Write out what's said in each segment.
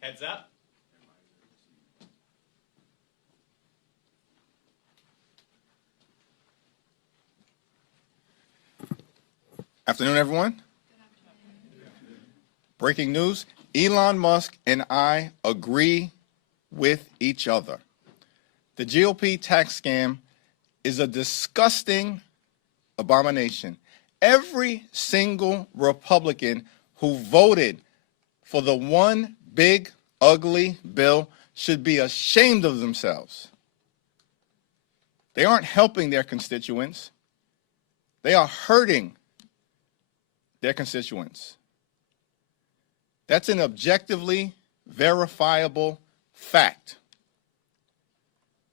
Heads up. Afternoon, everyone. Breaking news, Elon Musk and I agree with each other. The GOP tax scam is a disgusting abomination. Every single Republican who voted for the one big, ugly bill should be ashamed of themselves. They aren't helping their constituents. They are hurting their constituents. That's an objectively verifiable fact.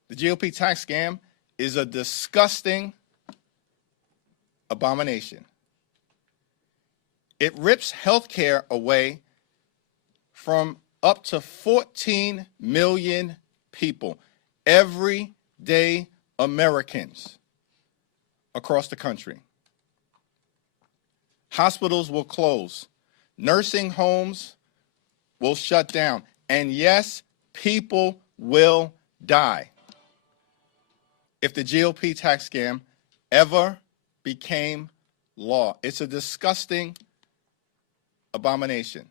The GOP tax scam is a disgusting abomination. It rips health care away from up to 14 million people, everyday Americans across the country. Hospitals will close. Nursing homes will shut down. And yes, people will die if the GOP tax scam ever became law. It's a disgusting abomination.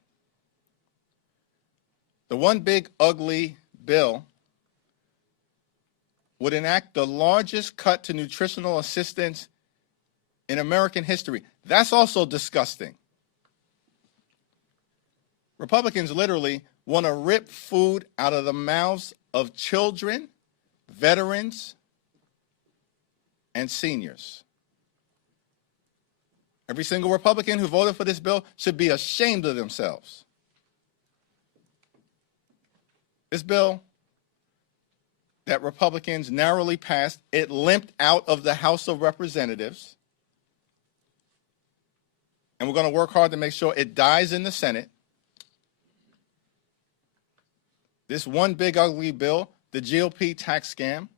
The one big ugly bill would enact the largest cut to nutritional assistance in American history. That's also disgusting. Republicans literally want to rip food out of the mouths of children, veterans, and seniors. Every single Republican who voted for this bill should be ashamed of themselves. This bill that Republicans narrowly passed, it limped out of the House of Representatives. And we're going to work hard to make sure it dies in the Senate. This one big ugly bill, the GOP tax scam,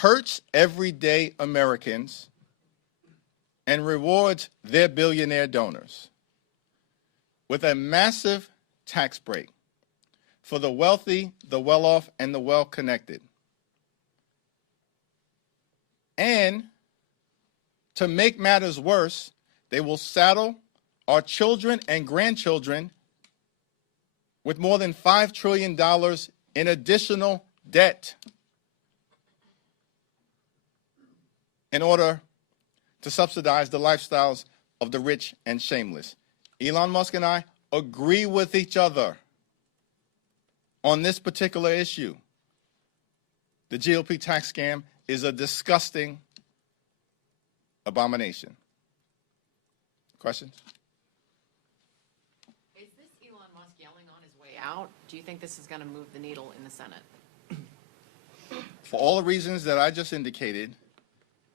hurts everyday Americans and rewards their billionaire donors with a massive tax break for the wealthy, the well-off, and the well-connected. And to make matters worse, they will saddle our children and grandchildren with more than $5 trillion in additional debt in order to subsidize the lifestyles of the rich and shameless. Elon Musk and I agree with each other on this particular issue. The GOP tax scam is a disgusting abomination. Questions? Is this Elon Musk yelling on his way out? Do you think this is going to move the needle in the Senate? For all the reasons that I just indicated,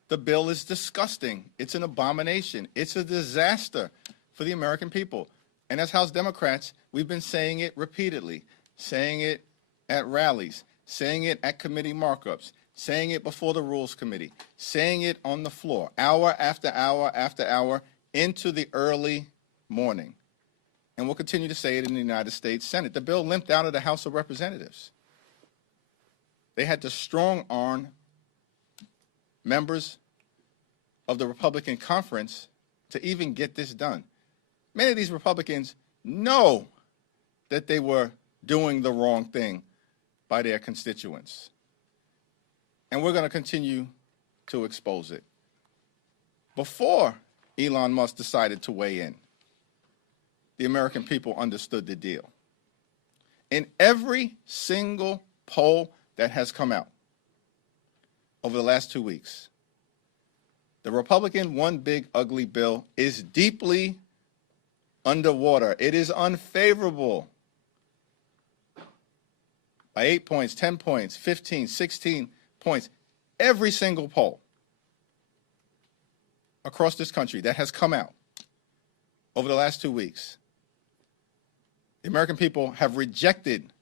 the bill is disgusting. It's an abomination. It's a disaster for the American people. And as House Democrats, we've been saying it repeatedly, saying it at rallies, saying it at committee markups, saying it before the Rules Committee, saying it on the floor, hour after hour after hour into the early morning. And we'll continue to say it in the United States Senate. The bill limped out of the House of Representatives. They had to strong-arm members of the Republican conference to even get this done. Many of these Republicans know that they were doing the wrong thing by their constituents. And we're going to continue to expose it. Before Elon Musk decided to weigh in, the American people understood the deal. In every single poll that has come out over the last 2 weeks, the Republican one big ugly bill is deeply underwater. It is unfavorable by 8 points, 10 points, 15, 16 points. Every single poll across this country that has come out over the last 2 weeks, the American people have rejected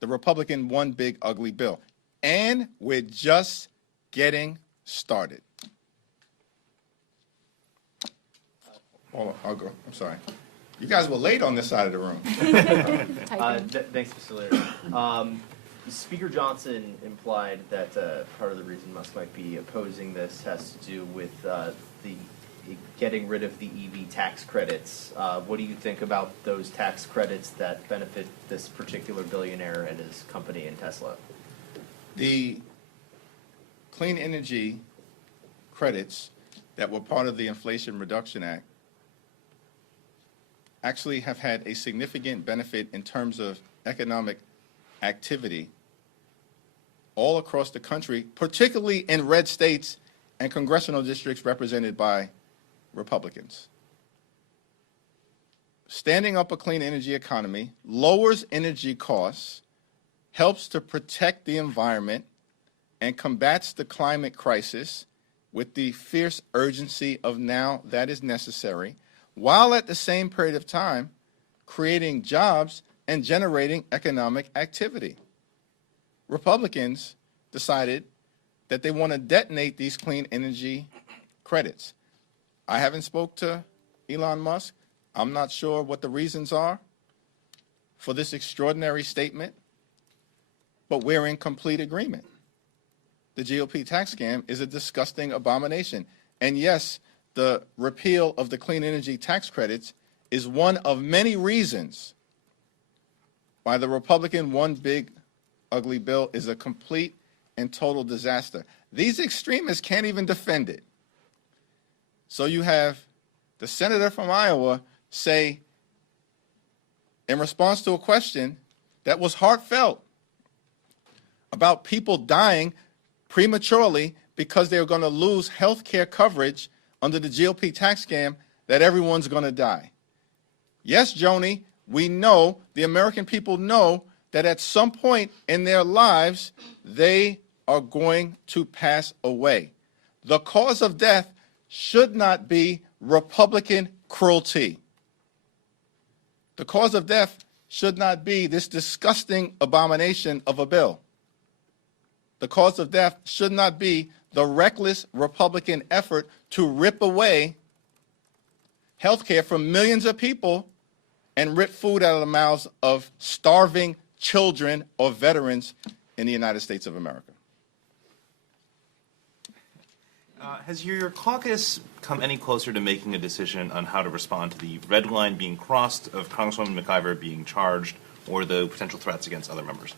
the Republican one big ugly bill. And we're just getting started. I'll go. I'm sorry. You guys were late on this side of the room. Thanks, Mr. Leader. Speaker Johnson implied that part of the reason Musk might be opposing this has to do with the getting rid of the EV tax credits. What do you think about those tax credits that benefit this particular billionaire and his company in Tesla? The clean energy credits that were part of the Inflation Reduction Act actually have had a significant benefit in terms of economic activity all across the country, particularly in red states and congressional districts represented by Republicans. Standing up a clean energy economy lowers energy costs, helps to protect the environment, and combats the climate crisis with the fierce urgency of now that is necessary, while at the same period of time creating jobs and generating economic activity. Republicans decided that they want to detonate these clean energy credits. I haven't spoke to Elon Musk. I'm not sure what the reasons are for this extraordinary statement, but we're in complete agreement. The GOP tax scam is a disgusting abomination. And yes, the repeal of the clean energy tax credits is one of many reasons why the Republican one big ugly bill is a complete and total disaster. These extremists can't even defend it. So you have the senator from Iowa say, in response to a question that was heartfelt about people dying prematurely because they're going to lose health care coverage under the GOP tax scam, that everyone's going to die. Yes, Joni, we know, the American people know, that at some point in their lives, they are going to pass away. The cause of death should not be Republican cruelty. The cause of death should not be this disgusting abomination of a bill. The cause of death should not be the reckless Republican effort to rip away health care from millions of people and rip food out of the mouths of starving children or veterans in the United States of America. Has your caucus come any closer to making a decision on how to respond to the red line being crossed of Congresswoman McIver being charged or the potential threats against other members?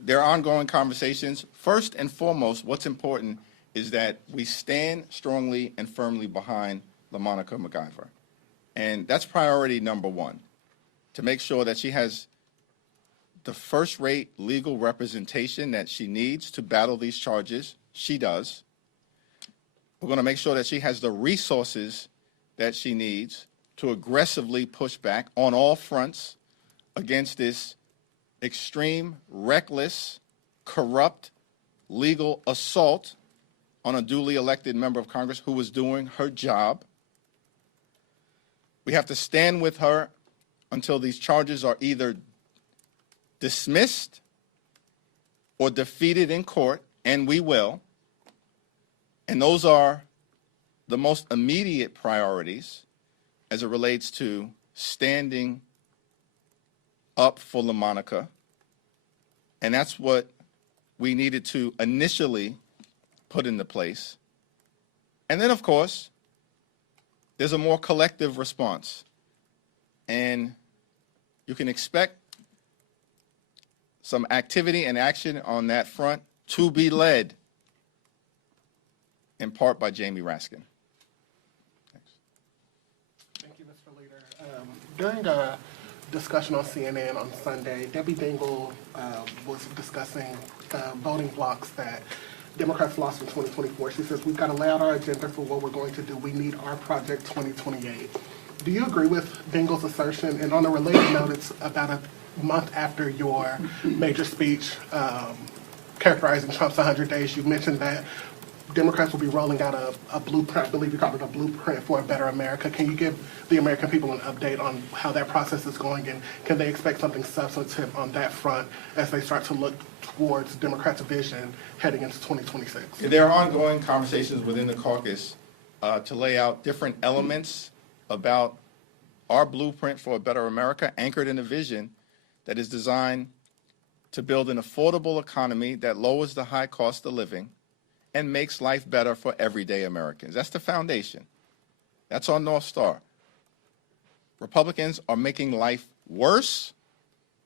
There are ongoing conversations. First and foremost, what's important is that we stand strongly and firmly behind LaMonica McIver. And that's priority number one, to make sure that she has the first-rate legal representation that she needs to battle these charges. She does. We're going to make sure that she has the resources that she needs to aggressively push back on all fronts against this extreme, reckless, corrupt, legal assault on a duly elected member of Congress who was doing her job. We have to stand with her until these charges are either dismissed or defeated in court, and we will. And those are the most immediate priorities as it relates to standing up for LaMonica. And that's what we needed to initially put into place. And then, of course, there's a more collective response. And you can expect some activity and action on that front to be led in part by Jamie Raskin. Thanks. Thank you, Mr. Leader. During a discussion on CNN on Sunday, Debbie Dingell was discussing the voting blocks that Democrats lost in 2024. She says, we've got to lay out our agenda for what we're going to do. We need our Project 2028. Do you agree with Dingell's assertion? And on a related note, it's about a month after your major speech characterizing Trump's 100 days. You mentioned that Democrats will be rolling out a blueprint, I believe you called it a blueprint for a better America. Can you give the American people an update on how that process is going, and can they expect something substantive on that front as they start to look towards Democrats' vision heading into 2026? There are ongoing conversations within the caucus to lay out different elements about our blueprint for a better America, anchored in a vision that is designed to build an affordable economy that lowers the high cost of living and makes life better for everyday Americans. That's the foundation. That's our North Star. Republicans are making life worse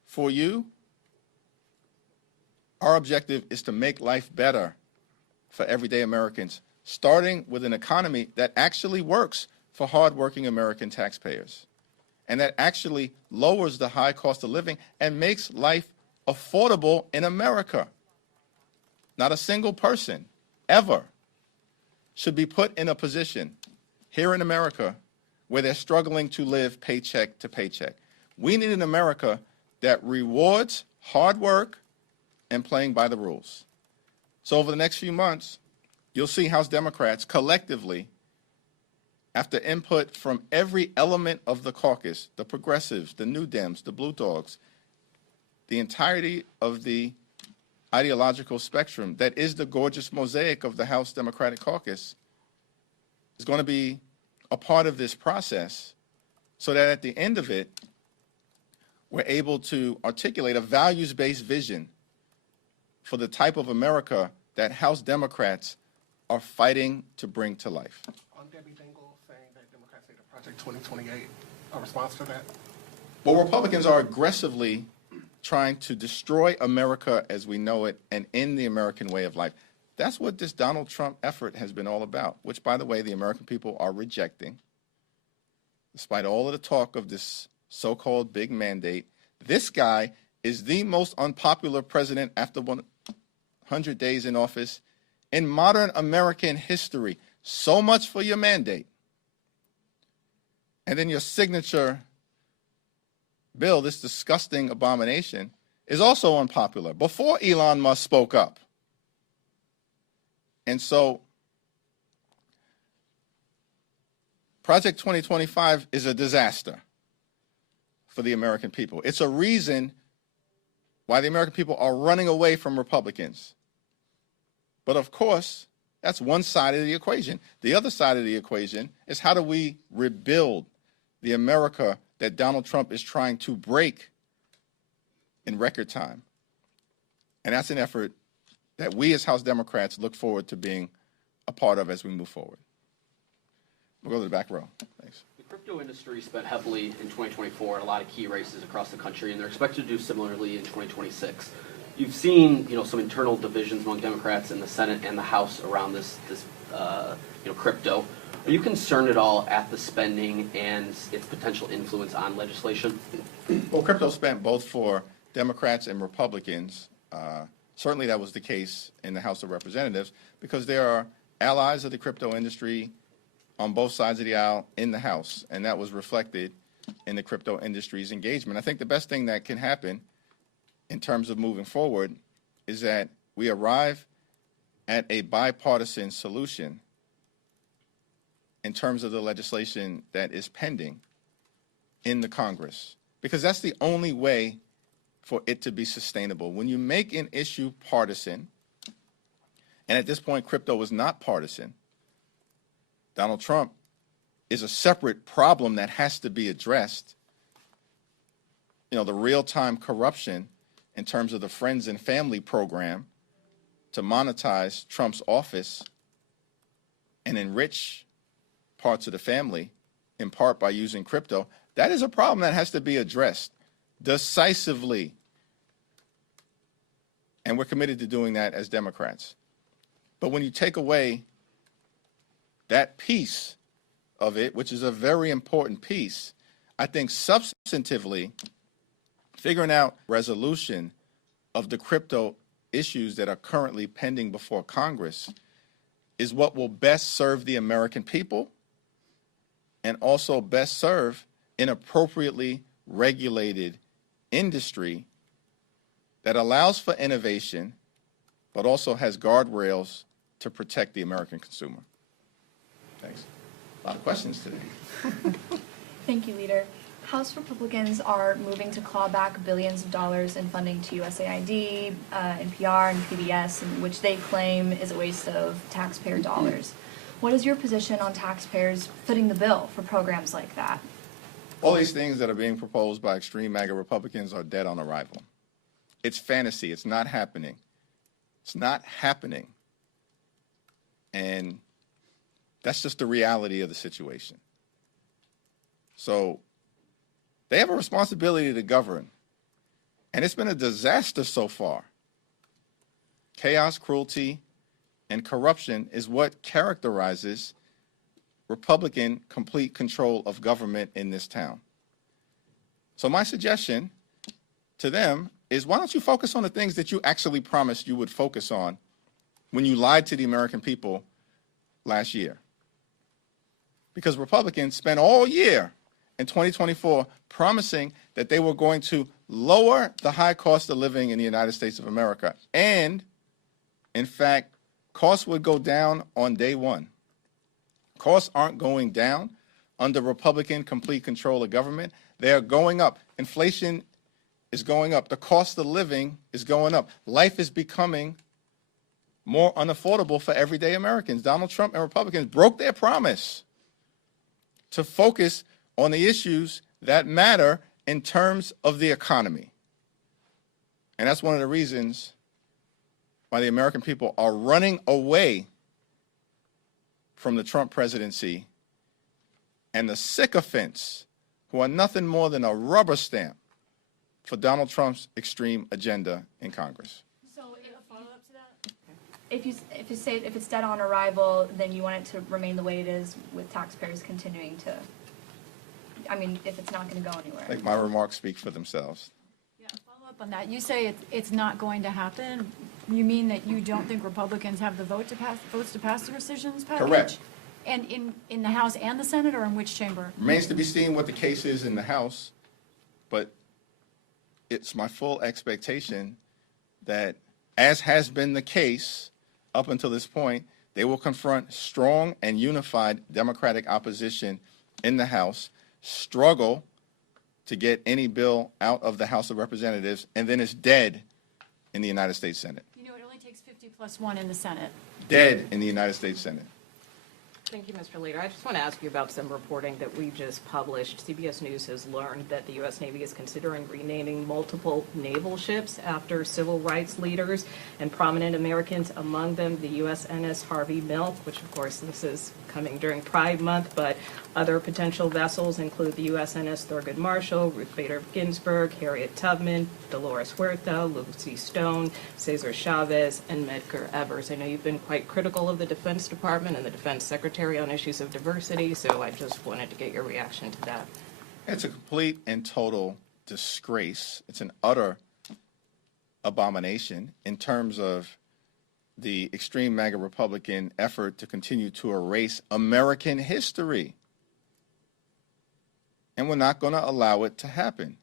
for you. Our objective is to make life better for everyday Americans, starting with an economy that actually works for hardworking American taxpayers and that actually lowers the high cost of living and makes life affordable in America. Not a single person ever should be put in a position here in America where they're struggling to live paycheck to paycheck. We need an America that rewards hard work and playing by the rules. So over the next few months, you'll see House Democrats collectively, after input from every element of the caucus, the progressives, the New Dems, the Blue Dogs, the entirety of the ideological spectrum that is the gorgeous mosaic of the House Democratic Caucus, is going to be a part of this process so that at the end of it, we're able to articulate a values-based vision for the type of America that House Democrats are fighting to bring to life. On Debbie Dingell saying that Democrats need a Project 2028, a response to that? Well, Republicans are aggressively trying to destroy America as we know it and end the American way of life. That's what this Donald Trump effort has been all about, which, by the way, the American people are rejecting. Despite all of the talk of this so-called big mandate, this guy is the most unpopular president after 100 days in office in modern American history. So much for your mandate. And then your signature bill, this disgusting abomination, is also unpopular before Elon Musk spoke up. And so Project 2025 is a disaster for the American people. It's a reason why the American people are running away from Republicans. But of course, that's one side of the equation. The other side of the equation is how do we rebuild the America that Donald Trump is trying to break in record time. And that's an effort that we as House Democrats look forward to being a part of as we move forward. We'll go to the back row. Thanks. The crypto industry spent heavily in 2024 in a lot of key races across the country, and they're expected to do similarly in 2026. You've seen, some internal divisions among Democrats in the Senate and the House around this crypto. Are you concerned at all at the spending and its potential influence on legislation? Well, crypto spent both for Democrats and Republicans. Certainly that was the case in the House of Representatives because there are allies of the crypto industry on both sides of the aisle in the House, and that was reflected in the crypto industry's engagement. I think the best thing that can happen in terms of moving forward is that we arrive at a bipartisan solution in terms of the legislation that is pending in the Congress, because that's the only way for it to be sustainable. When you make an issue partisan, and at this point crypto is not partisan, Donald Trump is a separate problem that has to be addressed. The real-time corruption in terms of the Friends and Family program to monetize Trump's office and enrich parts of the family, in part by using crypto, that is a problem that has to be addressed decisively. And we're committed to doing that as Democrats. But when you take away that piece of it, which is a very important piece, I think substantively figuring out resolution of the crypto issues that are currently pending before Congress is what will best serve the American people and also best serve an appropriately regulated industry that allows for innovation but also has guardrails to protect the American consumer. Thanks. A lot of questions today. Thank you, Leader. House Republicans are moving to claw back billions of dollars in funding to USAID, NPR, and PBS, which they claim is a waste of taxpayer dollars. What is your position on taxpayers footing the bill for programs like that? All these things that are being proposed by extreme MAGA Republicans are dead on arrival. It's fantasy. It's not happening. It's not happening. And that's just the reality of the situation. So they have a responsibility to govern. And it's been a disaster so far. Chaos, cruelty, and corruption is what characterizes Republican complete control of government in this town. So my suggestion to them is, why don't you focus on the things that you actually promised you would focus on when you lied to the American people last year? Because Republicans spent all year in 2024 promising that they were going to lower the high cost of living in the United States of America. And, in fact, costs would go down on day one. Costs aren't going down under Republican complete control of government. They are going up. Inflation is going up. The cost of living is going up. Life is becoming more unaffordable for everyday Americans. Donald Trump and Republicans broke their promise to focus on the issues that matter in terms of the economy. And that's one of the reasons why the American people are running away from the Trump presidency and the sycophants who are nothing more than a rubber stamp for Donald Trump's extreme agenda in Congress. So, a follow-up to that? If it's dead on arrival, then you want it to remain the way it is, with taxpayers continuing to. I mean, if it's not going to go anywhere. I think my remarks speak for themselves. Yeah, follow up on that. You say it's not going to happen. You mean that you don't think Republicans have the votes to pass the rescissions package? Correct. And in the House and the Senate, or in which chamber? Remains to be seen what the case is in the House, but it's my full expectation that, as has been the case up until this point, they will confront strong and unified Democratic opposition in the House, struggle to get any bill out of the House of Representatives, and then it's dead in the United States Senate. You know, it only takes 50+1 in the Senate. Dead in the United States Senate. Thank you, Mr. Leader. I just want to ask you about some reporting that we just published. CBS News has learned that the U.S. Navy is considering renaming multiple naval ships after civil rights leaders and prominent Americans, among them the USNS Harvey Milk, which, of course, this is coming during Pride Month, but other potential vessels include the USNS Thurgood Marshall, Ruth Bader Ginsburg, Harriet Tubman, Dolores Huerta, Lucy Stone, Cesar Chavez, and Medgar Evers. I know you've been quite critical of the Defense Department and the Defense Secretary on issues of diversity, so I just wanted to get your reaction to that. It's a complete and total disgrace. It's an utter abomination in terms of the extreme MAGA Republican effort to continue to erase American history. And we're not going to allow it to happen.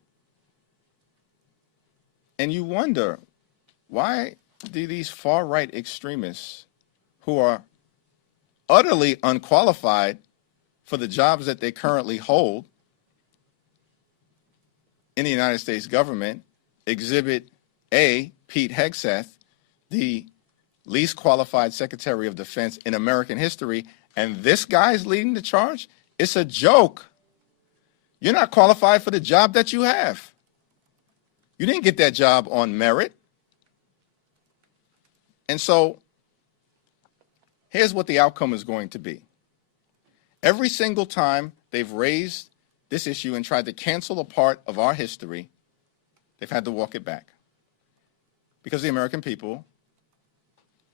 And you wonder, why do these far-right extremists who are utterly unqualified for the jobs that they currently hold in the United States government exhibit A, Pete Hegseth, the least qualified Secretary of Defense in American history, and this guy's leading the charge? It's a joke. You're not qualified for the job that you have. You didn't get that job on merit. And so here's what the outcome is going to be. Every single time they've raised this issue and tried to cancel a part of our history, they've had to walk it back. Because the American people,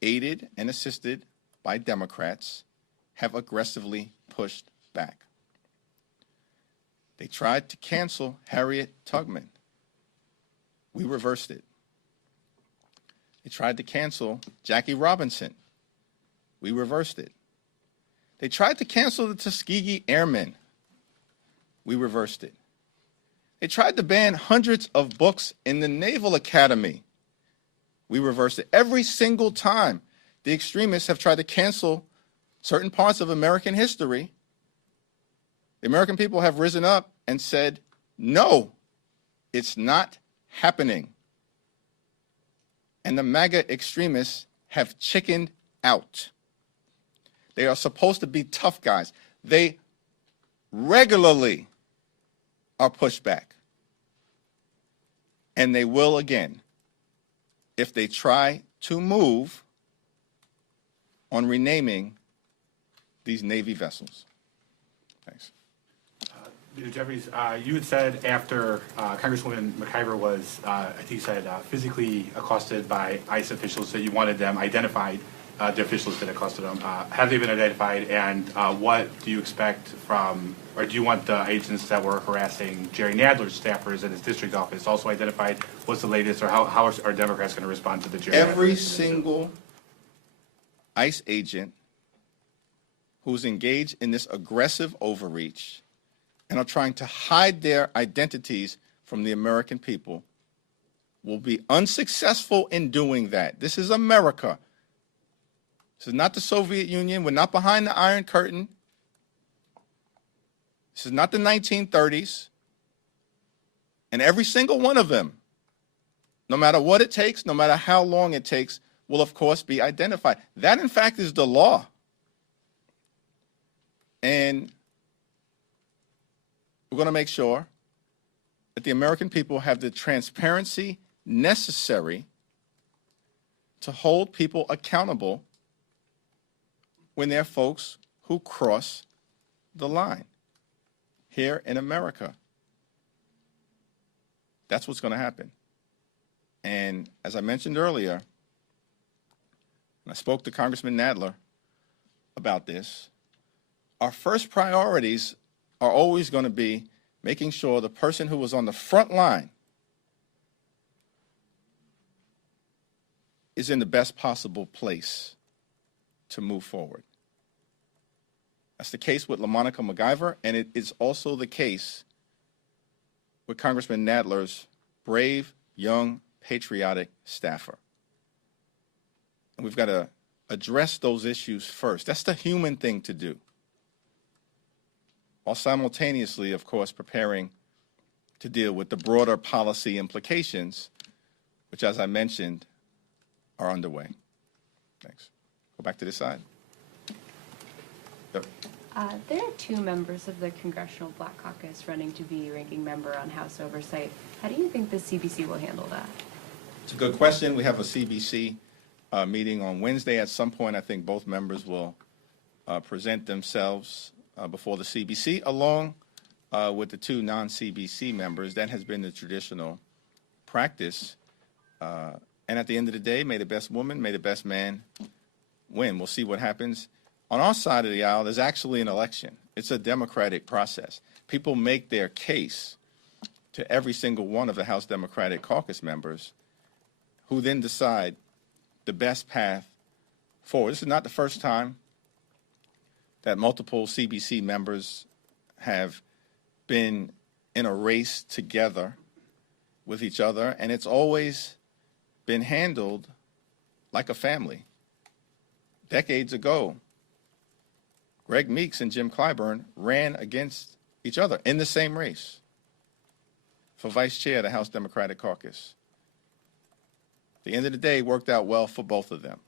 aided and assisted by Democrats, have aggressively pushed back. They tried to cancel Harriet Tubman. We reversed it. They tried to cancel Jackie Robinson. We reversed it. They tried to cancel the Tuskegee Airmen. We reversed it. They tried to ban hundreds of books in the Naval Academy. We reversed it. Every single time the extremists have tried to cancel certain parts of American history, the American people have risen up and said, no, it's not happening. And the MAGA extremists have chickened out. They are supposed to be tough guys. They regularly are pushed back. And they will again if they try to move on renaming these Navy vessels. Thanks. Leader Jeffries, you had said after Congresswoman McIver was, I think you said, physically accosted by ICE officials that you wanted them identified, the officials that accosted them. Have they been identified, and what do you expect from, or do you want the agents that were harassing Jerry Nadler's staffers in his district office also identified? What's the latest, or how are Democrats going to respond to the Jerry Every Nadler single ICE agent who's engaged in this aggressive overreach and are trying to hide their identities from the American people will be unsuccessful in doing that. This is America. This is not the Soviet Union. We're not behind the Iron Curtain. This is not the 1930s. And every single one of them, no matter what it takes, no matter how long it takes, will of course be identified. That, in fact, is the law. And we're going to make sure that the American people have the transparency necessary to hold people accountable when they're folks who cross the line here in America. That's what's going to happen. And as I mentioned earlier, and I spoke to Congressman Nadler about this, our first priorities are always going to be making sure the person who was on the front line is in the best possible place to move forward. That's the case with LaMonica MacGyver, and it is also the case with Congressman Nadler's brave, young, patriotic staffer. And we've got to address those issues first. That's the human thing to do, while simultaneously, of course, preparing to deal with the broader policy implications, which, as I mentioned, are underway. Thanks. Go back to this side. Yep. There are 2 members of the Congressional Black Caucus running to be ranking member on House Oversight. How do you think the CBC will handle that? It's a good question. We have a CBC meeting on Wednesday. At some point, I think both members will present themselves before the CBC, along with the 2 non-CBC members. That has been the traditional practice. And at the end of the day, may the best woman, may the best man win. We'll see what happens. On our side of the aisle, there's actually an election. It's a democratic process. People make their case to every single one of the House Democratic Caucus members, who then decide the best path forward. This is not the first time that multiple CBC members have been in a race together with each other, and it's always been handled like a family. Decades ago, Greg Meeks and Jim Clyburn ran against each other in the same race for vice chair of the House Democratic Caucus. At the end of the day, it worked out well for both of them.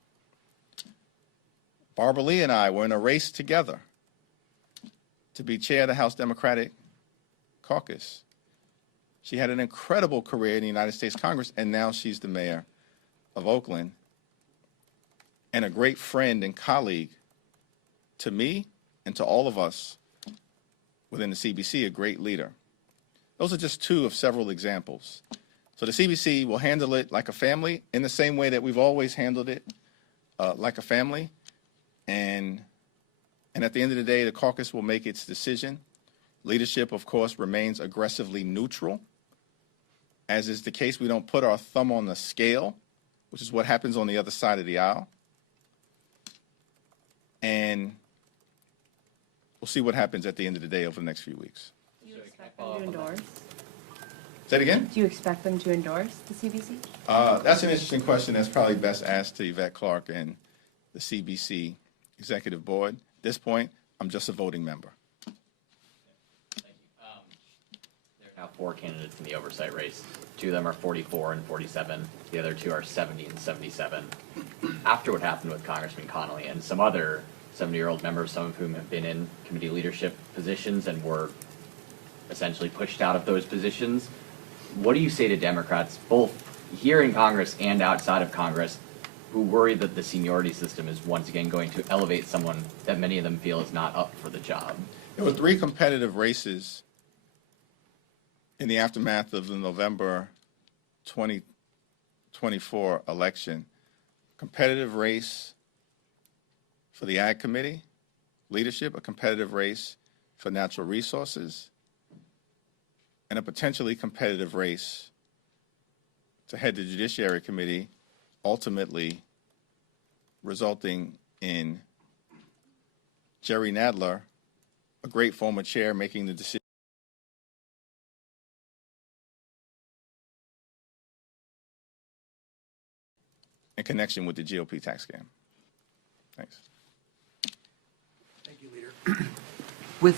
Barbara Lee and I were in a race together to be chair of the House Democratic Caucus. She had an incredible career in the United States Congress, and now she's the mayor of Oakland, and a great friend and colleague to me and to all of us within the CBC, a great leader. Those are just 2 of several examples. So the CBC will handle it like a family in the same way that we've always handled it, like a family. And at the end of the day, the caucus will make its decision. Leadership, of course, remains aggressively neutral. As is the case, we don't put our thumb on the scale, which is what happens on the other side of the aisle. And we'll see what happens at the end of the day over the next few weeks. Do you expect them to endorse? Say it again? Do you expect them to endorse the CBC? That's an interesting question. That's probably best asked to Yvette Clarke and the CBC Executive Board. At this point, I'm just a voting member. Thank you. There are now 4 candidates in the oversight race. 2 of them are 44 and 47. The other 2 are 70 and 77. After what happened with Congressman Connolly and some other 70-year-old members, some of whom have been in committee leadership positions and were essentially pushed out of those positions. What do you say to Democrats, both here in Congress and outside of Congress, who worry that the seniority system is once again going to elevate someone that many of them feel is not up for the job? There were 3 competitive races in the aftermath of the November 2024 election. Competitive race for the Ag Committee leadership, a competitive race for natural resources, and a potentially competitive race to head the Judiciary Committee, ultimately resulting in Jerry Nadler, a great former chair, making the decision in connection with the GOP tax scam. Thanks. Thank you, Leader. With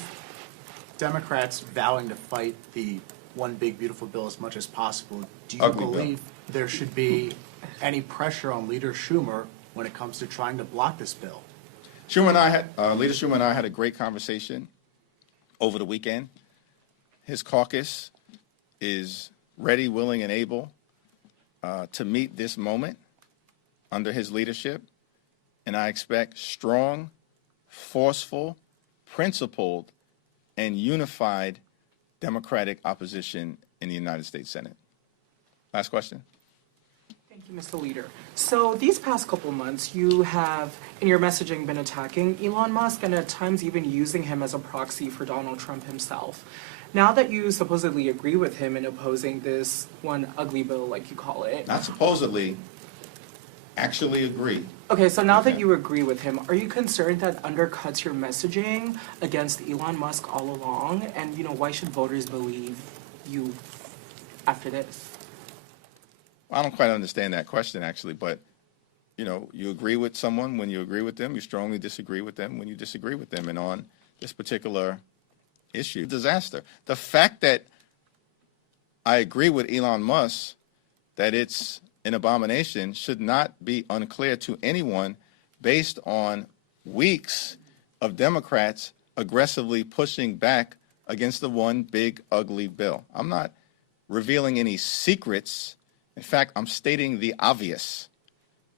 Democrats vowing to fight the one big beautiful bill as much as possible, do you Ugly bill. believe there should be any pressure on Leader Schumer when it comes to trying to block this bill? Leader Schumer and I had a great conversation over the weekend. His caucus is ready, willing, and able to meet this moment under his leadership, and I expect strong, forceful, principled, and unified Democratic opposition in the United States Senate. Last question. Thank you, Mr. Leader. So these past couple months, you have, in your messaging, been attacking Elon Musk and at times even using him as a proxy for Donald Trump himself. Now that you supposedly agree with him in opposing this one ugly bill, like you call it. Not supposedly, actually agree. Okay, so now that you agree with him, are you concerned that undercuts your messaging against Elon Musk all along? And, why should voters believe you after this? I don't quite understand that question, actually, but, you agree with someone when you agree with them. You strongly disagree with them when you disagree with them. And on this particular issue, disaster. The fact that I agree with Elon Musk that it's an abomination should not be unclear to anyone based on weeks of Democrats aggressively pushing back against the one big ugly bill. I'm not revealing any secrets. In fact, I'm stating the obvious.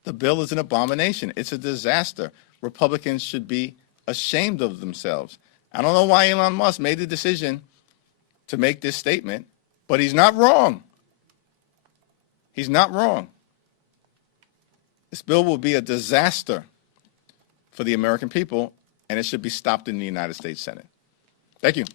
The bill is an abomination. It's a disaster. Republicans should be ashamed of themselves. I don't know why Elon Musk made the decision to make this statement, but he's not wrong. He's not wrong. This bill will be a disaster for the American people, and it should be stopped in the United States Senate. Thank you.